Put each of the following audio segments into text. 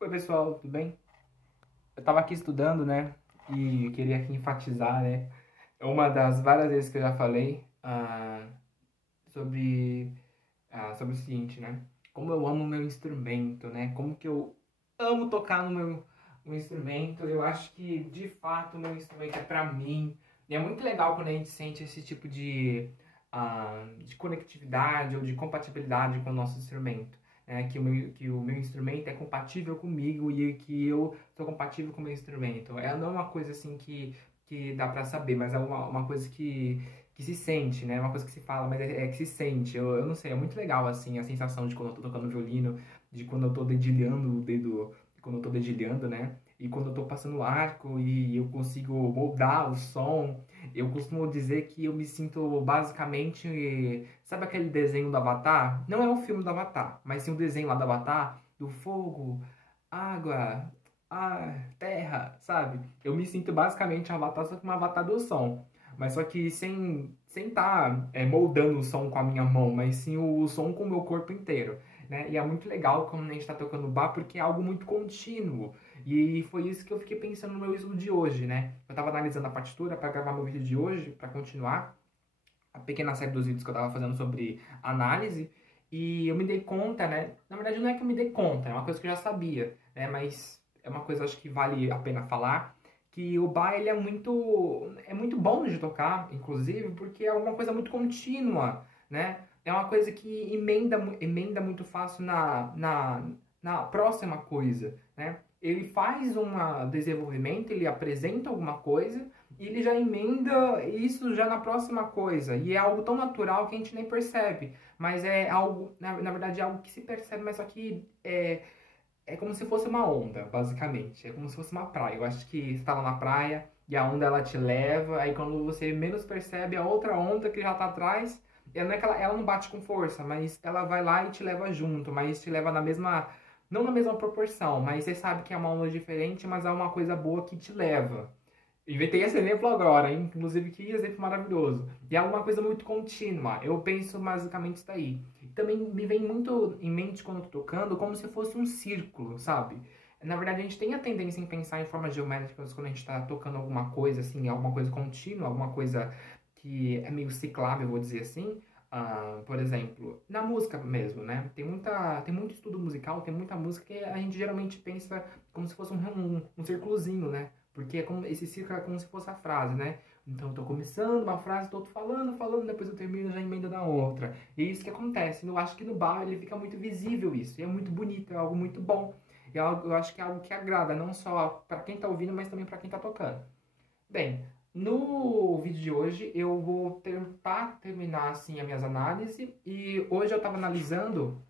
Oi pessoal, tudo bem? Eu tava aqui estudando, né? E queria aqui enfatizar, né? Uma das várias vezes que eu já falei sobre, sobre o seguinte, né? Como eu amo o meu instrumento, né? Como que eu amo tocar no meu instrumento. Eu acho que, de fato, o meu instrumento é pra mim. E é muito legal quando a gente sente esse tipo de conectividade ou de compatibilidade com o nosso instrumento. Né? Que o meu instrumento é compatível comigo e que eu sou compatível com o meu instrumento. Não é uma coisa assim que dá pra saber, mas é uma coisa que se sente, né? É uma coisa que se fala, mas é que se sente. Eu não sei, é muito legal, assim, a sensação de quando eu tô tocando violino, de quando eu tô dedilhando o dedo, quando eu tô dedilhando, né? E quando eu tô passando o arco e eu consigo moldar o som. Eu costumo dizer que eu me sinto basicamente. Sabe aquele desenho do Avatar? Não é o filme do Avatar, mas sim o desenho lá do Avatar, do fogo, água, ar, terra, sabe? Eu me sinto basicamente um Avatar, só que um Avatar do som. Mas só que sem tá moldando o som com a minha mão, mas sim o som com o meu corpo inteiro. Né? E é muito legal quando a gente está tocando bar, porque é algo muito contínuo. E foi isso que eu fiquei pensando no meu estudo de hoje, né? Eu estava analisando a partitura para gravar meu vídeo de hoje, para continuar a pequena série dos vídeos que eu estava fazendo sobre análise. E eu me dei conta, né? Na verdade, não é que eu me dei conta, é uma coisa que eu já sabia, né? Mas é uma coisa, acho que vale a pena falar, que o bar ele é muito bom de tocar, inclusive, porque é uma coisa muito contínua, né? É uma coisa que emenda muito fácil na próxima coisa, né? Ele faz um desenvolvimento, ele apresenta alguma coisa e ele já emenda isso já na próxima coisa. E é algo tão natural que a gente nem percebe. Mas é algo, na verdade, é algo que se percebe, mas só que é como se fosse uma onda, basicamente. É como se fosse uma praia. Eu acho que você está lá na praia e a onda ela te leva, aí quando você menos percebe, a outra onda que já está atrás, não é que ela não bate com força, mas ela vai lá e te leva junto, mas te leva na mesma. Não na mesma proporção, mas você sabe que é uma onda diferente, mas é uma coisa boa que te leva. Inventei esse exemplo agora, hein? Inclusive, que exemplo maravilhoso. E é uma coisa muito contínua. Eu penso basicamente isso daí. Também me vem muito em mente quando eu tô tocando, como se fosse um círculo, sabe? Na verdade, a gente tem a tendência em pensar em formas geométricas quando a gente tá tocando alguma coisa, assim, alguma coisa contínua, alguma coisa que é meio ciclável, eu vou dizer assim. Por exemplo, na música mesmo, né? Tem muito estudo musical, tem muita música que a gente geralmente pensa como se fosse um círculozinho, né? Porque esse círculo é como se fosse a frase, né? Então eu tô começando uma frase, tô falando, depois eu termino já emenda na outra. E é isso que acontece. Eu acho que no bar ele fica muito visível isso. E é muito bonito, é algo muito bom. Eu acho que é algo que agrada, não só para quem tá ouvindo, mas também para quem tá tocando. Bem, no vídeo de hoje eu vou tentar terminar assim as minhas análises. E hoje eu tava analisando,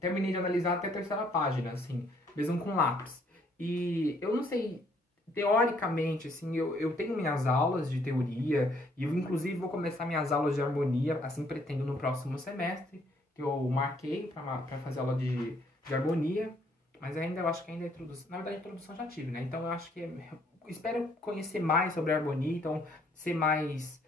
terminei de analisar até a terceira página, assim, mesmo com lápis. E eu não sei, teoricamente, assim, eu tenho minhas aulas de teoria, e eu inclusive vou começar minhas aulas de harmonia, assim pretendo no próximo semestre, que eu marquei para fazer aula de harmonia, mas ainda eu acho que ainda é introdução, na verdade a introdução já tive, né? Então eu acho que espero conhecer mais sobre a harmonia, então ser mais,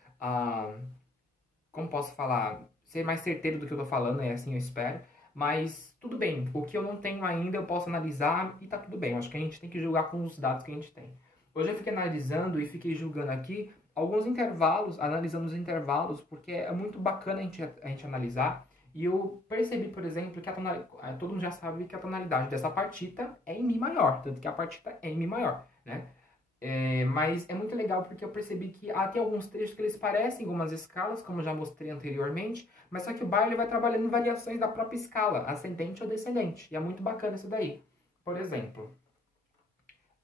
como posso falar, ser mais certeiro do que eu tô falando, é assim eu espero. Mas tudo bem, o que eu não tenho ainda eu posso analisar e tá tudo bem. Eu acho que a gente tem que julgar com os dados que a gente tem. Hoje eu fiquei analisando e fiquei julgando aqui alguns intervalos, analisando os intervalos, porque é muito bacana a gente analisar. E eu percebi, por exemplo, que todo mundo já sabe que a tonalidade dessa partita é em Mi maior, tanto que a partita é em Mi maior, né? Mas é muito legal porque eu percebi que há até alguns trechos que eles parecem algumas escalas, como eu já mostrei anteriormente, mas só que o baile vai trabalhando em variações da própria escala, ascendente ou descendente. E é muito bacana isso daí. Por exemplo,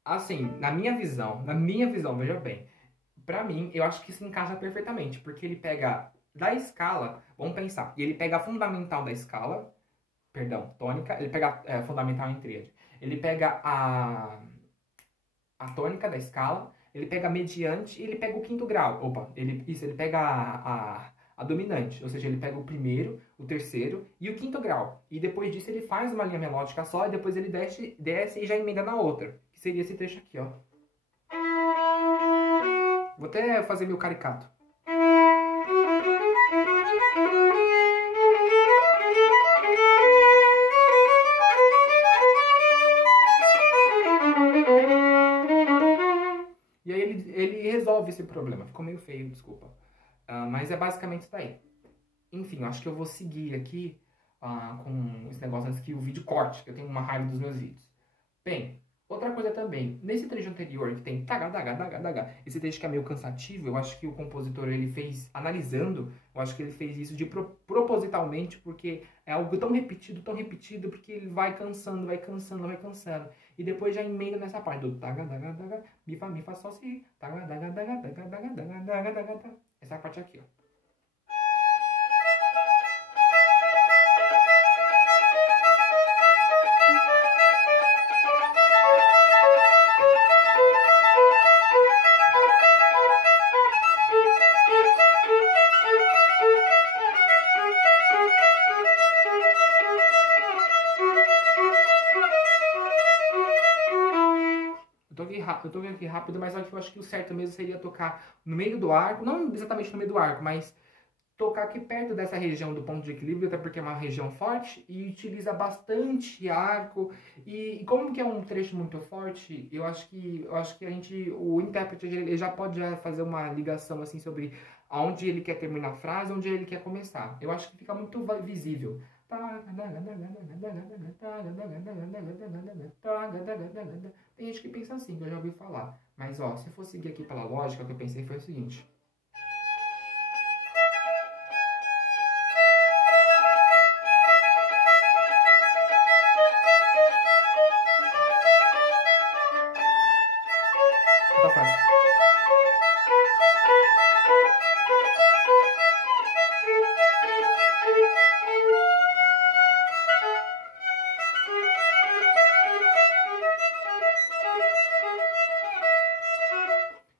assim, na minha visão, veja bem, pra mim, eu acho que isso encaixa perfeitamente, porque ele pega da escala, vamos pensar, e ele pega a fundamental da escala, perdão, tônica, ele pega a fundamental em tríade, ele pega a tônica da escala, ele pega a mediante e ele pega o quinto grau. Opa, ele pega a dominante, ou seja, ele pega o primeiro, o terceiro e o quinto grau. E depois disso ele faz uma linha melódica só e depois ele desce e já emenda na outra, que seria esse trecho aqui, ó. Vou até fazer meu caricato. resolve esse problema. Ficou meio feio, desculpa. Mas é basicamente isso daí. Enfim, eu acho que eu vou seguir aqui com esse negócio antes que o vídeo corte, que eu tenho uma raiva dos meus vídeos. Bem, outra coisa também, nesse trecho anterior que tem taga, daga, daga, daga, esse trecho que é meio cansativo, eu acho que o compositor ele fez, analisando, eu acho que ele fez isso propositalmente, porque é algo tão repetido, porque ele vai cansando, vai cansando, vai cansando. E depois já emenda nessa parte do taga, daga, daga, mi, fa, sol, si, taga, daga, daga, daga, daga, daga, daga, daga, daga. Essa parte aqui, ó. Eu tô vendo aqui rápido, mas eu acho que o certo mesmo seria tocar no meio do arco, não exatamente no meio do arco, mas tocar aqui perto dessa região do ponto de equilíbrio, até porque é uma região forte e utiliza bastante arco. E como que é um trecho muito forte, eu acho que o intérprete ele já pode fazer uma ligação assim sobre aonde ele quer terminar a frase, onde ele quer começar. Eu acho que fica muito visível. Tem gente que pensa assim, que eu já ouvi falar. Mas ó, se eu for seguir aqui pela lógica, o que eu pensei foi o seguinte. Tá fácil.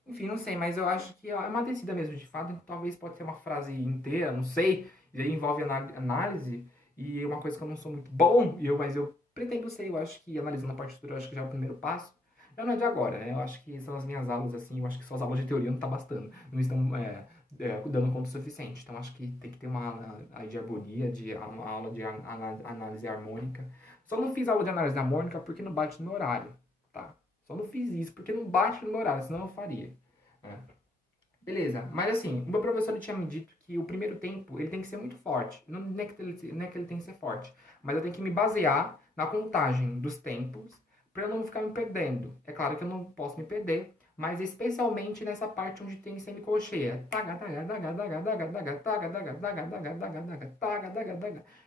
Enfim, não sei, mas eu acho que é uma descida mesmo de fato, então, talvez pode ser uma frase inteira, não sei, e aí envolve análise, e uma coisa que eu não sou muito bom, mas eu pretendo ser, eu acho que analisando a partitura, eu acho que já é o primeiro passo. Não é de agora, né? Eu acho que são as minhas aulas, assim, eu acho que só as aulas de teoria não tá bastando, não estão dando conta o suficiente, então acho que tem que ter uma aula aí de harmonia, uma aula de análise harmônica. Só não fiz aula de análise harmônica porque não bate no horário, tá? Só não fiz isso porque não bate no meu horário, senão eu faria. Beleza, mas assim, o meu professor tinha me dito que o primeiro tempo ele tem que ser muito forte. Não é que ele tem que ser forte, mas eu tenho que me basear na contagem dos tempos para eu não ficar me perdendo. É claro que eu não posso me perder, mas especialmente nessa parte onde tem semicolcheia.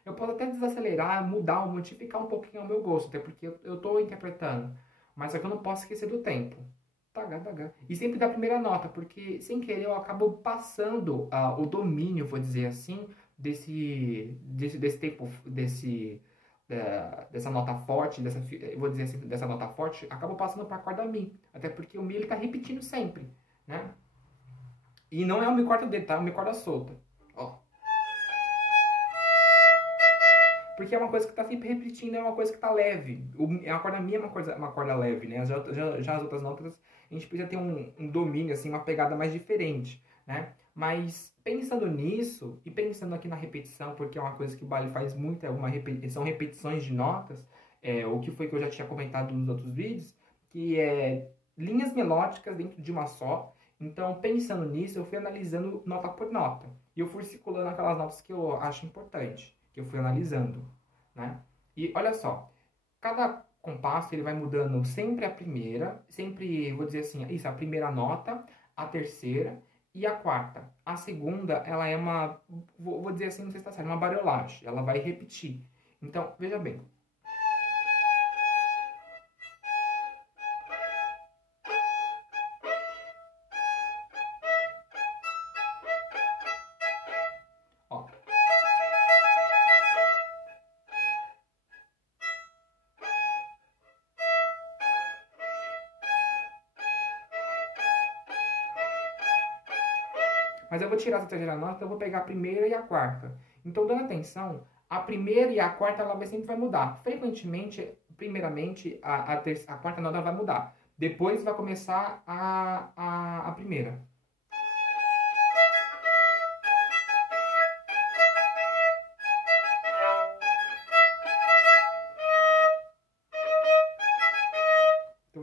Eu posso até desacelerar, mudar, modificar um pouquinho ao meu gosto, até porque eu estou interpretando. Mas só que eu não posso esquecer do tempo. E sempre da primeira nota, porque sem querer eu acabo passando o domínio, vou dizer assim, desse tempo, dessa nota forte, vou dizer assim, dessa nota forte, acabo passando para a corda Mi. Até porque o Mi ele tá repetindo sempre, né? E não é o Mi quarta dele, tá? É o Mi corda solta. Ó. Porque é uma coisa que tá sempre repetindo, é uma coisa que tá leve. A corda Mi é uma corda leve, né? Já as outras notas, a gente precisa ter um domínio, assim, uma pegada mais diferente, né? Mas pensando nisso, e pensando aqui na repetição, porque é uma coisa que o baile faz muito, são repetições de notas, o que foi que eu já tinha comentado nos outros vídeos, que é linhas melódicas dentro de uma só. Então, pensando nisso, eu fui analisando nota por nota. E eu fui circulando aquelas notas que eu acho importante, que eu fui analisando, né? E olha só, cada compasso ele vai mudando sempre a primeira, sempre, vou dizer assim, isso, a primeira nota, a terceira e a quarta. A segunda, ela é vou dizer assim, não sei se está certo, uma bariolagem, ela vai repetir. Então, veja bem. Ó. Mas eu vou tirar essa terceira nota, eu vou pegar a primeira e a quarta. Então, dando atenção, a primeira e a quarta ela sempre vai mudar. Frequentemente, primeiramente, a quarta nota vai mudar. Depois vai começar a primeira. Então